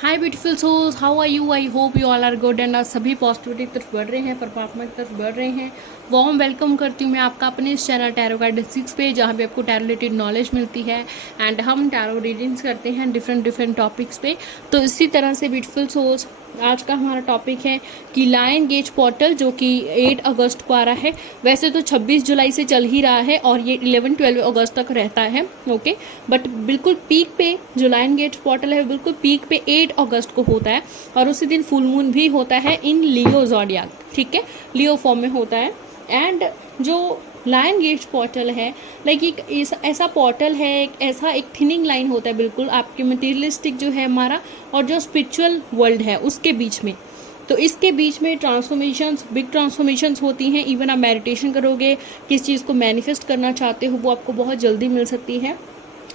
Hi beautiful souls, how are you? I hope you all are good and आप सभी positivity की तरफ बढ़ रहे हैं, परमात्मा की तरफ बढ़ रहे हैं। वार्म वेलकम करती हूँ मैं आपका अपने इस चैनल टैरो गाइड 6 पे, जहाँ पे आपको टैरो रिलेटेड नॉलेज मिलती है एंड हम टैरो रीडिंग्स करते हैं डिफरेंट टॉपिक्स पे। तो इसी तरह से ब्यूटीफुल सोल्स, आज का हमारा टॉपिक है कि लायन गेज पोर्टल, जो कि 8 अगस्त को आ रहा है। वैसे तो 26 जुलाई से चल ही रहा है और ये 11-12 अगस्त तक रहता है, ओके। बट बिल्कुल पीक पे जो लायन गेज पोर्टल है बिल्कुल पीक पे 8 अगस्त को होता है और उसी दिन फुल मून भी होता है इन लियो ज़ोडिएक, ठीक है, लियो फॉर्म में होता है। एंड जो लायन गेज पोर्टल है, लाइक एक ऐसा पोर्टल है, एक थिनिंग लाइन होता है बिल्कुल आपके मटीरियलिस्टिक जो है हमारा और जो स्पिरिचुअल वर्ल्ड है उसके बीच में। तो इसके बीच में ट्रांसफॉर्मेशंस, बिग ट्रांसफॉर्मेशंस होती हैं। इवन आप मेडिटेशन करोगे, किस चीज़ को मैनिफेस्ट करना चाहते हो वो आपको बहुत जल्दी मिल सकती है।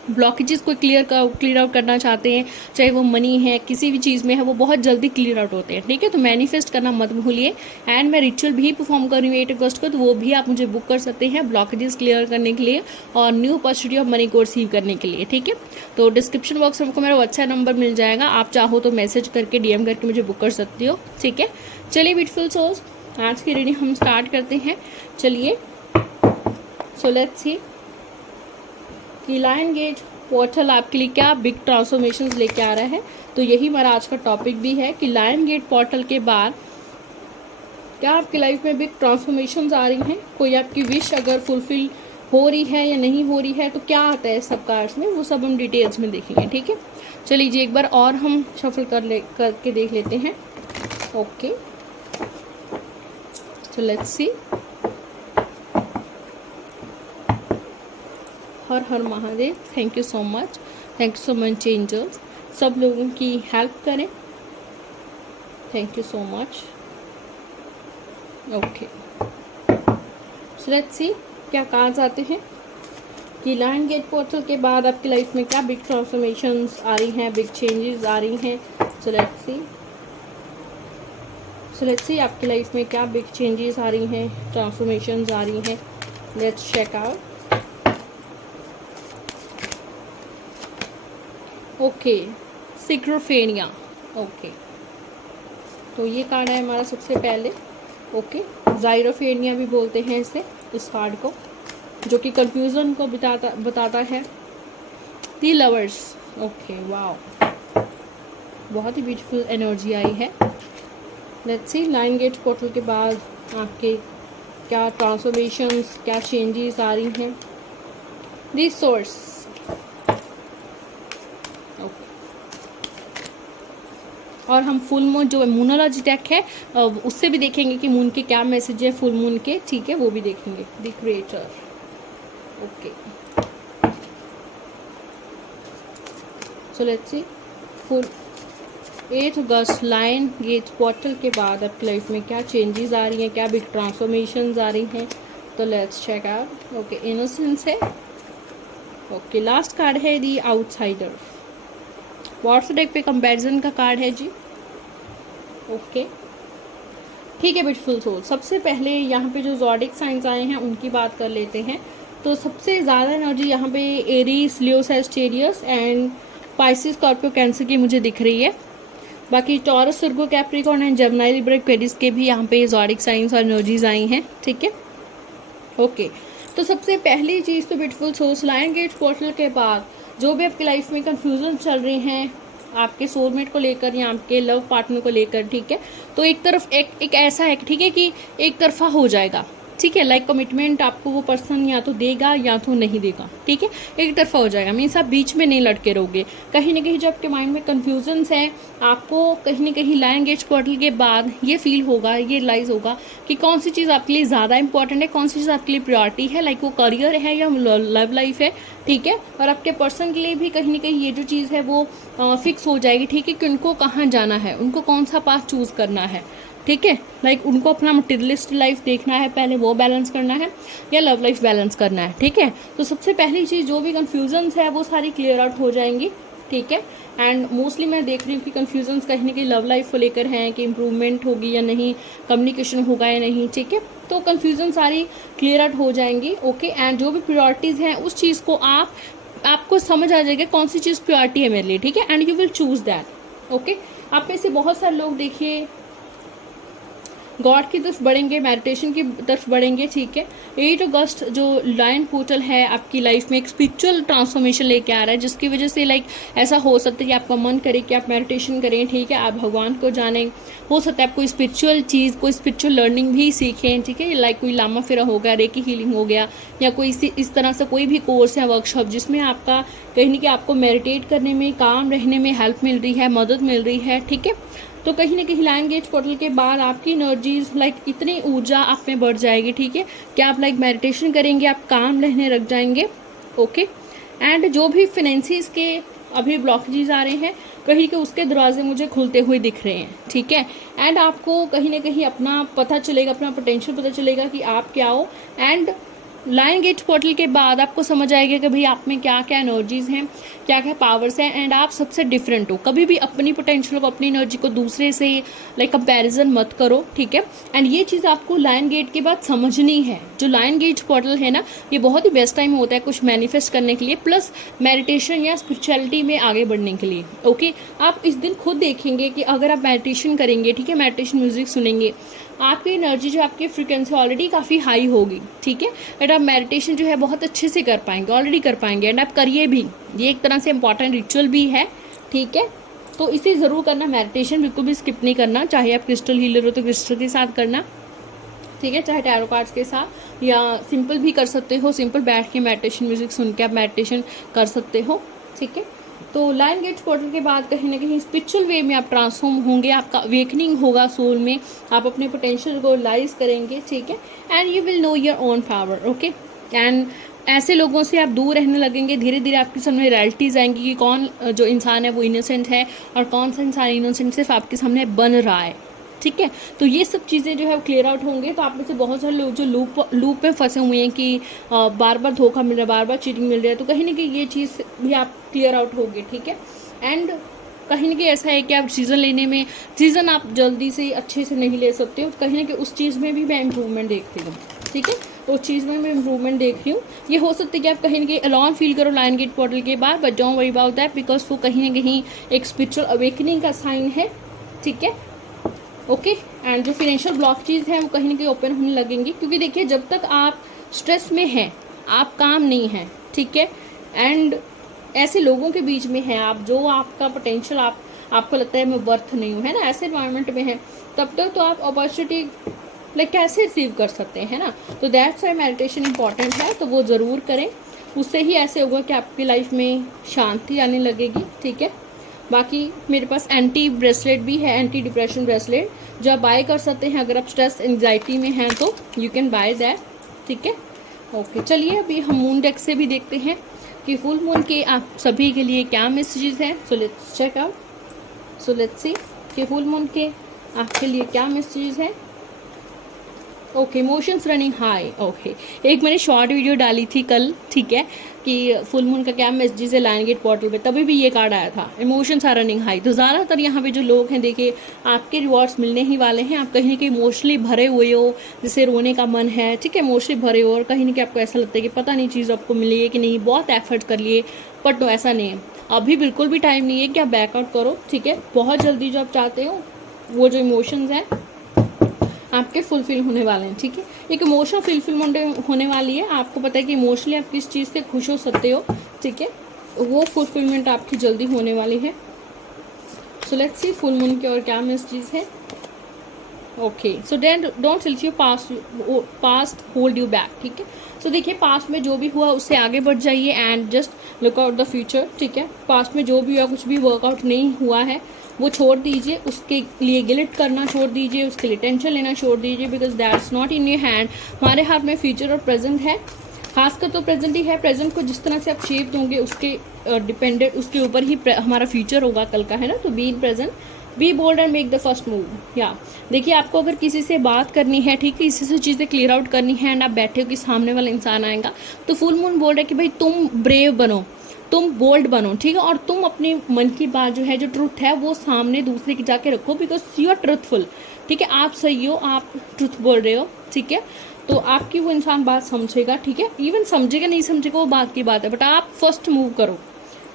ब्लॉकेजेस को क्लियर आउट करना चाहते हैं, चाहे वो मनी है, किसी भी चीज़ में है, वो बहुत जल्दी क्लियर आउट होते हैं, ठीक है। तो मैनिफेस्ट करना मत भूलिए। एंड मैं रिचुअल भी परफॉर्म कर रही हूँ 8 अगस्त को, तो वो भी आप मुझे बुक कर सकते हैं ब्लॉकेजेस क्लियर करने के लिए और न्यू अपॉर्चुनिटी ऑफ मनी को रिसीव करने के लिए, ठीक है। तो डिस्क्रिप्शन बॉक्स में आपको मेरा व्हाट्सएप नंबर मिल जाएगा, आप चाहो तो मैसेज करके DM करके मुझे बुक कर सकती हो, ठीक है। चलिए ब्यूटीफुल सोल्स, आज की रीडिंग हम स्टार्ट करते हैं। चलिए, सो लेट्स सी कि लायन गेज पोर्टल आपके लिए क्या बिग ट्रांसफॉर्मेशंस लेके आ रहा है। तो यही हमारा आज का टॉपिक भी है कि लायन गेट पोर्टल के बाद क्या आपकी लाइफ में बिग ट्रांसफॉर्मेशंस आ रही हैं। कोई आपकी विश अगर फुलफिल हो रही है या नहीं हो रही है तो क्या आता है सब कार्ड्स में, वो सब हम डिटेल्स में देखेंगे, ठीक है। चलिए जी, एक बार और हम शफल करके देख लेते हैं। Okay, so let's see. Har Har Mahadev, thank you so much, thank you so much angels, सब लोगों की हेल्प करें, thank you so much. Okay, so let's see क्या कार्ड्स आते हैं कि लायन गेट पोर्टल के बाद आपकी लाइफ में क्या बिग ट्रांसफॉर्मेशंस आ रही हैं, बिग चेंजेस आ रही हैं। सो लेट्स सी आपकी लाइफ में क्या बिग चेंजेस आ रही हैं, ट्रांसफॉर्मेशंस आ रही हैं। Let's check out. ओके, सिक्रोफेनिया, ओके, तो ये कार्ड है हमारा सबसे पहले। ओके, जाइरोफेनिया भी बोलते हैं इसे, इस कार्ड को, जो कि कंफ्यूजन को बताता है। दी लवर्स, ओके, वाओ, बहुत ही ब्यूटीफुल एनर्जी आई है। Let's see lion gate portal के बाद आपके क्या ट्रांसफॉर्मेशंस, क्या चेंजेस आ रही हैं। दी सोर्स, और हम फुल मून जो मूनोलॉजी डेक है उससे भी देखेंगे कि मून के क्या मैसेज है फुल मून के, ठीक है, वो भी देखेंगे। The creator, okay, so let's see full 8 August lion gate portal के बाद आपकी लाइफ में क्या चेंजेस आ रही हैं, क्या बिग ट्रांसफॉर्मेशंस आ रही हैं। तो let's check out. Okay, innocence है। ओके, लास्ट कार्ड है दी आउटसाइडर। व्हाट्सएप डेक पे कंपैरिजन का कार्ड है जी। ओके, ठीक है ब्यूटीफुल सोल, सबसे पहले यहाँ पे जो ज़ोडिक साइंस आए हैं उनकी बात कर लेते हैं। तो सबसे ज़्यादा एनर्जी यहाँ पे Aries, Leo, Sagittarius and Pisces, Scorpio, Cancer की मुझे दिख रही है। बाकी Taurus, Virgo, Capricorn and Gemini, Libra, Aquarius के भी यहाँ पे ज़ोडिक साइंस और एनर्जीज आई हैं, ठीक है। ओके, तो सबसे पहली चीज़ तो beautiful souls, lion gate portal के बाद जो भी आपकी लाइफ में कन्फ्यूजन चल रही हैं आपके सोलमेट को लेकर या आपके लव पार्टनर को लेकर, ठीक है, तो एक तरफ एक ऐसा है, ठीक है, कि एक तरफा हो जाएगा, ठीक है। लाइक कमिटमेंट आपको वो पर्सन या तो देगा या तो नहीं देगा, ठीक है, एक तरफा हो जाएगा। मीन्स आप बीच में नहीं लटके रहोगे। कहीं ना कहीं जो आपके माइंड में कन्फ्यूजन्स है, आपको कहीं ना कहीं लायन गेट पोर्टल के बाद ये फील होगा, ये रियलाइज होगा कि कौन सी चीज़ आपके लिए ज़्यादा इंपॉर्टेंट है, कौन सी चीज़ आपके लिए प्रायोरिटी है। लाइक वो करियर है या लव लाइफ है, ठीक है। और आपके पर्सन के लिए भी कहीं ना कहीं ये जो चीज़ है वो फिक्स हो जाएगी, ठीक है, कि उनको कहाँ जाना है, उनको कौन सा पाथ चूज़ करना है, ठीक है। लाइक उनको अपना मटेरियलिस्ट लाइफ देखना है, पहले वो बैलेंस करना है या लव लाइफ बैलेंस करना है, ठीक है। तो सबसे पहली चीज़ जो भी कन्फ्यूजन्स है वो सारी क्लियर आउट हो जाएंगी, ठीक है। एंड मोस्टली मैं देख रही हूँ कि कन्फ्यूजन्स कहीं ना कहीं लव लाइफ को लेकर हैं कि इम्प्रूवमेंट होगी या नहीं, कम्युनिकेशन होगा या नहीं, ठीक है। तो कन्फ्यूजन सारी क्लियर आउट हो जाएंगी, ओके। एंड जो भी प्रायोरिटीज़ हैं उस चीज़ को आपको समझ आ जाएगा कौन सी चीज़ प्रायोरिटी है मेरे लिए, ठीक है, and you will choose that, okay, आप में से बहुत सारे लोग देखिए गॉड की तरफ बढ़ेंगे, मेडिटेशन की तरफ बढ़ेंगे, ठीक है। 8 अगस्त जो लायन पोर्टल है आपकी लाइफ में एक स्पिरिचुअल ट्रांसफॉर्मेशन लेके आ रहा है, जिसकी वजह से लाइक ऐसा हो सकता है कि आपका मन करे कि आप मेडिटेशन करें, ठीक है, आप भगवान को जानें, हो सकता है आप कोई स्पिरिचुअल चीज़, कोई स्पिरिचुअल लर्निंग भी सीखें, ठीक है, लाइक कोई लामा फिरा हो गया, रेकी हीलिंग हो गया, या कोई इस तरह से कोई भी कोर्स या वर्कशॉप जिसमें आपका कहीं ना कहीं आपको मेडिटेट करने में, काम रहने में हेल्प मिल रही है, मदद मिल रही है, ठीक है। तो कहीं ना कहीं लायन गेट पोर्टल के बाद आपकी एनर्जीज लाइक इतनी ऊर्जा आप में बढ़ जाएगी, ठीक है, कि आप लाइक मेडिटेशन करेंगे, आप काम रहने लग जाएंगे। ओके, एंड जो भी फाइनेंसिस के अभी ब्लॉकेजेस आ रहे हैं, कहीं के उसके दरवाजे मुझे खुलते हुए दिख रहे हैं, ठीक है। एंड आपको कहीं ना कहीं अपना पता चलेगा, अपना पोटेंशियल पता चलेगा कि आप क्या हो। एंड लायन गेट पोर्टल के बाद आपको समझ आएगा कि भाई आप में क्या क्या एनर्जीज हैं, क्या क्या पावर्स हैं, एंड आप सबसे डिफरेंट हो। कभी भी अपनी पोटेंशियल को, अपनी एनर्जी को दूसरे से लाइक कंपैरिजन मत करो, ठीक है। एंड ये चीज़ आपको लायन गेट के बाद समझनी है। जो लायन गेट पोर्टल है ना, ये बहुत ही बेस्ट टाइम होता है कुछ मैनिफेस्ट करने के लिए, प्लस मेडिटेशन या स्पिरिचुअलिटी में आगे बढ़ने के लिए। ओके, आप इस दिन खुद देखेंगे कि अगर आप मेडिटेशन करेंगे, ठीक है, मेडिटेशन म्यूजिक सुनेंगे, आपकी एनर्जी जो आपकी फ्रिक्वेंसी ऑलरेडी काफ़ी हाई होगी, ठीक है। एंड आप मेडिटेशन जो है बहुत अच्छे से कर पाएंगे, ऑलरेडी कर पाएंगे, एंड आप करिए भी, ये एक तरह से इंपॉर्टेंट रिचुअल भी है, ठीक है। तो इसे ज़रूर करना, मेडिटेशन बिल्कुल भी स्किप नहीं करना, चाहे आप क्रिस्टल हीलर हो तो क्रिस्टल के साथ करना, ठीक है, चाहे टैरो कार्ड्स के साथ, या सिंपल भी कर सकते हो, सिंपल बैठ के मेडिटेशन म्यूजिक सुन के आप मेडिटेशन कर सकते हो, ठीक है। तो लायन गेट पोर्टल के बाद कहीं ना कहीं स्पिरिचुअल वे में आप ट्रांसफॉर्म होंगे, आपका अवेकनिंग होगा सोल में, आप अपने पोटेंशियल को रियलाइज करेंगे, ठीक है। And you will know your own power, okay. And ऐसे लोगों से आप दूर रहने लगेंगे, धीरे धीरे आपके सामने रियलिटीज आएंगी कि कौन जो इंसान है वो इनोसेंट है और कौन सा इंसान इनोसेंट सिर्फ आपके सामने बन रहा है, ठीक है। तो ये सब चीज़ें जो है क्लियर आउट होंगे। तो आप में से बहुत सारे लोग जो लूप में फंसे हुए हैं कि बार बार धोखा मिल रहा है, बार बार चीटिंग मिल रहा है, तो कहीं ना कहीं ये चीज़ भी आप क्लियर आउट होगी, ठीक है। एंड कहीं ना कहीं ऐसा है कि आप डिसीजन लेने में, डिसीजन आप जल्दी से अच्छे से नहीं ले सकते हो, कहीं ना कहीं उस चीज़ में भी मैं इम्प्रूवमेंट देखती हूँ, ठीक है। तो उस चीज़ में मैं इम्प्रूवमेंट देख रही हूँ। ये हो सकता है कि आप कहीं ना कहीं अलॉन फील करो लायन गेट पोर्टल के बाद, but don't worry about that, because वो कहीं ना कहीं एक स्पिरिचुअल अवेकनिंग का साइन है, ठीक है। ओके, एंड जो फाइनेंशियल ब्लॉकेज हैं वो कहीं ना कहीं ओपन होने लगेंगी, क्योंकि देखिए जब तक आप स्ट्रेस में हैं, आप काम नहीं हैं, ठीक है, एंड ऐसे लोगों के बीच में हैं आप, जो आपका पोटेंशियल आपको लगता है मैं वर्थ नहीं हूँ, है ना, ऐसे एनवायरनमेंट में है, तब तक तो आप अपॉर्चुनिटी लाइक कैसे रिसीव कर सकते हैं ना। तो दैट्स वाई मेडिटेशन इंपॉर्टेंट है, तो वो ज़रूर करें। उससे ही ऐसे होगा कि आपकी लाइफ में शांति आने लगेगी, ठीक है। बाकी मेरे पास एंटी ब्रेसलेट भी है, एंटी डिप्रेशन ब्रेसलेट, जो आप बाय कर सकते हैं अगर आप स्ट्रेस एंजाइटी में हैं, तो यू कैन बाय दैट, ठीक है। ओके, चलिए अभी हम मून डेक से भी देखते हैं कि फुल मून के आप सभी के लिए क्या मैसेजेस हैं। So let's check out, so let's see कि फुल मून के आपके लिए क्या मैसेजेस हैं। Okay, emotions running high. Okay, एक मैंने शॉर्ट वीडियो डाली थी कल, ठीक है, कि फुल मून का क्या मैसेजेस है लायन गेट पोर्टल पे, तभी भी ये कार्ड आया था, इमोशंस आर रनिंग हाई। तो ज़्यादातर यहाँ पे जो लोग हैं देखिए आपके रिवॉर्ड्स मिलने ही वाले हैं। आप कहीं ना कहीं इमोशनली भरे हुए हो, जैसे रोने का मन है, ठीक है, इमोशनली भरे हो, और कहीं ना कहीं आपको ऐसा लगता है कि पता नहीं चीज़ आपको मिली है कि नहीं, बहुत एफर्ट कर लिए, बट नो ऐसा नहीं है। अभी बिल्कुल भी टाइम नहीं है कि आप बैकआउट करो, ठीक है। बहुत जल्दी जो आप चाहते हो वो जो इमोशंस हैं आपके फुलफिल होने वाले हैं, ठीक है। एक इमोशनल फुलफिलमेंट होने वाली है। आपको पता है कि इमोशनली आप किस चीज़ से खुश हो सकते हो, ठीक है, वो फुलफिलमेंट आपकी जल्दी होने वाली है। So let's see full moon की और क्या मैसेजेस है। Okay, so then don't let your past hold you back, ठीक है। सो देखिए पास्ट में जो भी हुआ उससे आगे बढ़ जाइए and just look out the future, ठीक है। पास्ट में जो भी हुआ, कुछ भी वर्कआउट नहीं हुआ है वो छोड़ दीजिए, उसके लिए गिल्ट करना छोड़ दीजिए, उसके लिए टेंशन लेना छोड़ दीजिए, because that's not in your hand. हमारे हाथ में फ्यूचर और प्रेजेंट है, खासकर तो प्रेजेंट ही है। प्रेजेंट को जिस तरह से आप शेप दोगे उसके डिपेंडेंट, उसके ऊपर ही हमारा फ्यूचर होगा कल का, है ना। तो be in present, be bold and make the first move. या देखिए आपको अगर किसी से बात करनी है, ठीक है, किसी से चीज़ें क्लियर आउट करनी है एंड आप बैठे हो कि सामने वाला इंसान आएगा, तो फुल मून बोल रहा है कि भाई तुम ब्रेव बनो, तुम बोल्ड बनो, ठीक है, और तुम अपने मन की बात जो है, जो ट्रुथ है, वो सामने दूसरे की जाके रखो, बिकॉज यू आर ट्रुथफुल, ठीक है। आप सही हो, आप ट्रुथ बोल रहे हो, ठीक है। तो आपकी वो इंसान बात समझेगा, ठीक है, इवन समझेगा नहीं समझेगा वो बात की बात है, बट आप फर्स्ट मूव करो,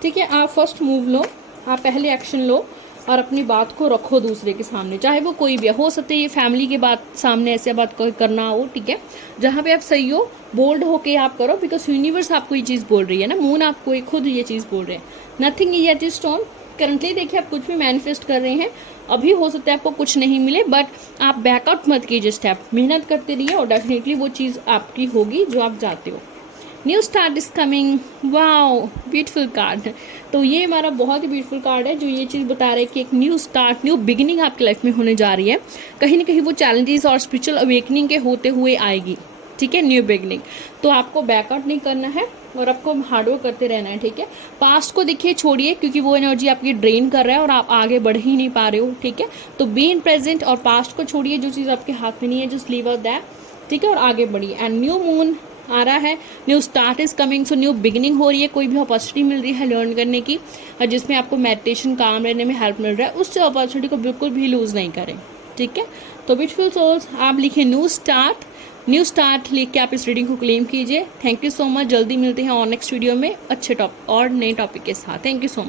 ठीक है। आप फर्स्ट मूव लो, आप पहले एक्शन लो, और अपनी बात को रखो दूसरे के सामने, चाहे वो कोई भी हो सकता है ये फैमिली के बात सामने ऐसे बात करना हो, ठीक है। जहाँ पे आप सही हो, बोल्ड होके आप करो, बिकॉज यूनिवर्स आपको ये चीज़ बोल रही है ना, मून आपको खुद ये चीज़ बोल रहे हैं। Nothing is at stone. Currently देखिए आप कुछ भी मैनिफेस्ट कर रहे हैं, अभी हो सकता है आपको कुछ नहीं मिले, बट आप बैकआउट मत कीजिए स्टेप, मेहनत करते रहिए और डेफिनेटली वो चीज़ आपकी होगी जो आप चाहते हो। New start is coming, wow beautiful card. तो ये हमारा बहुत ही ब्यूटीफुल कार्ड है जो ये चीज़ बता रहा है कि एक न्यू स्टार्ट, न्यू बिगिनिंग आपकी लाइफ में होने जा रही है। कहीं ना कहीं वो चैलेंजेस और स्पिरिचुअल अवेकनिंग के होते हुए आएगी, ठीक है, न्यू बिगिनिंग। तो आपको बैकआउट नहीं करना है और आपको हार्डवर्क करते रहना है, ठीक है। पास्ट को देखिए छोड़िए, क्योंकि वो एनर्जी आपकी ड्रेन कर रहा है और आप आगे बढ़ ही नहीं पा रहे हो, ठीक है। तो बी इन प्रेजेंट और पास्ट को छोड़िए, जो चीज़ आपके हाथ में नहीं है जस्ट लीव आउट दैट, ठीक है, और आगे बढ़िए। एंड न्यू मून आ रहा है, new start is coming, so new beginning हो रही है। कोई भी अपॉर्चुनिटी मिल रही है लर्न करने की, और जिसमें आपको मेडिटेशन काम रहने में हेल्प मिल रहा है, उस अपॉर्चुनिटी को बिल्कुल भी लूज नहीं करें, ठीक है। तो ब्यूटीफुल सोल्स, आप लिखिए न्यू स्टार्ट लिख के आप इस रीडिंग को क्लेम कीजिए। Thank you so much. जल्दी मिलते हैं और नेक्स्ट वीडियो में अच्छे टॉपिक और नए टॉपिक के साथ। Thank you so much.